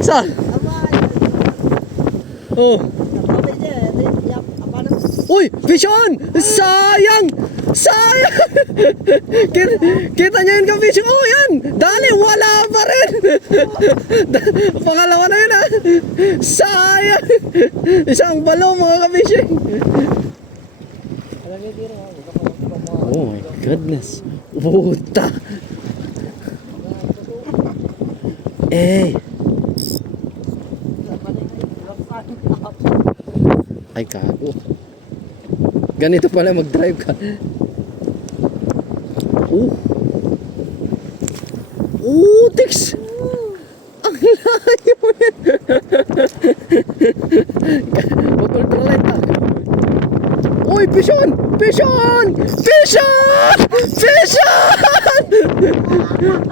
Saan? Oh. Uy, fish on! Sayang! Sayang! Kita niyo yun ka-fish? Oh, yan! Dali, wala pa rin! Pangalawa na yun, ha? Sayang! Isang balo, mga ka-fishing! Oh my goodness! Puta! Eh! Ay, kago. Ganito pala mag-drive ka. Tix! Ang layo yan. Putol tralay ta. Uy, fish on! Fish on! Fish on! Fish on!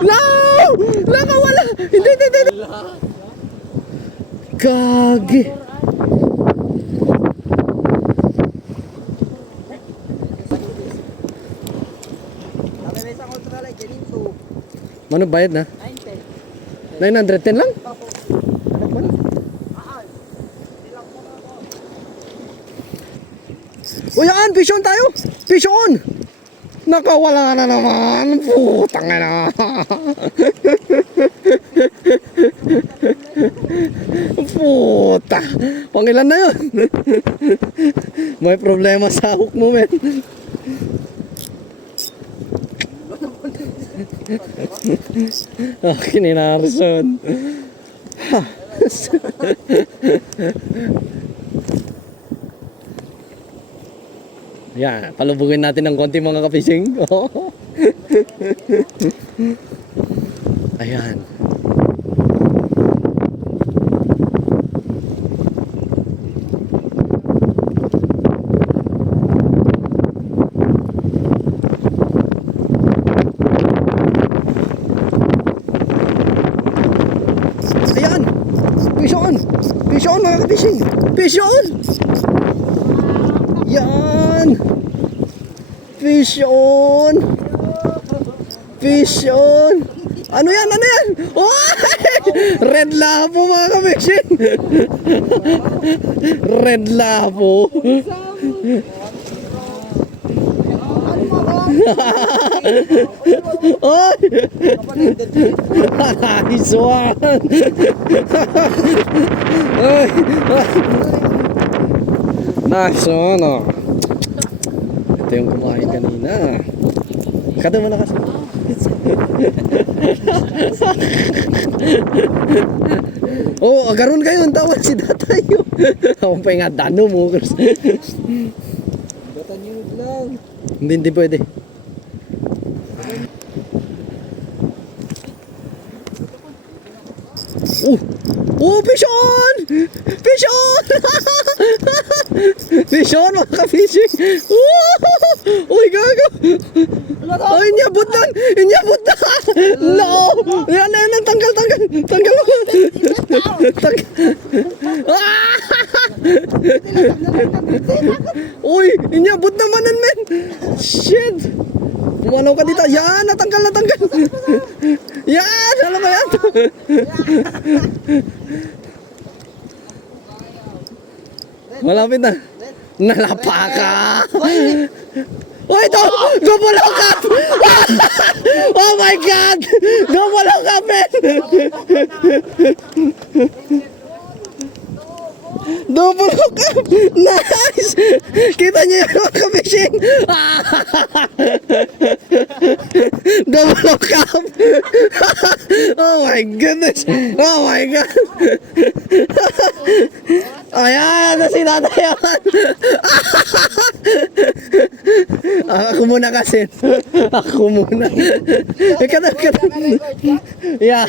No! Nakawala! Hindi. Gagi. Mano bayad na? 910 lang? Anak mo na? O yan, fish on tayo! Fish on! Nakawala na naman! Putang na! Puta! Pangilan na yun! May problema sa hook mo, men. Kininarson. Yan, palubugin natin ng konti mga ka-fishing. Ayan. Ayan! Fish on! Fish on mga ka-fishing! Fish on! Yan! Fish on! Fish on! Ano yan? Ano yan? Oh! Red labo mga ka-fishing! Red labo! Oh! Nice one! Nice one, oh. Ito yung kumain kanina. Kada mo na kasi. Oh, agaron kayo. Ang tawag si Datayo. Ako pa nga dano mo. Datanyo lang. Hindi pwede. Fish on! Fish on! Fish on mga ka-fishing! Uy, gago! Oh, inyabot na! Inyabot na! No! Yan, tanggal! Tanggal mo! Uy, inyabot naman yan, men! Shit! Pumalaw ka dito. Yan, natanggal. Yan, alam mo yan. Malapit na. Nalapa ka. Uy, ito! Gumulaw ka! Oh my God! Gumulaw ka, men! Double hook up! Nice! Kita niyo yung mga ka-fishing! Double hook up! Oh my goodness! Oh my God! Ayan! Nasinatayan! Ako muna kasi. Ako muna. Kata. Yeah.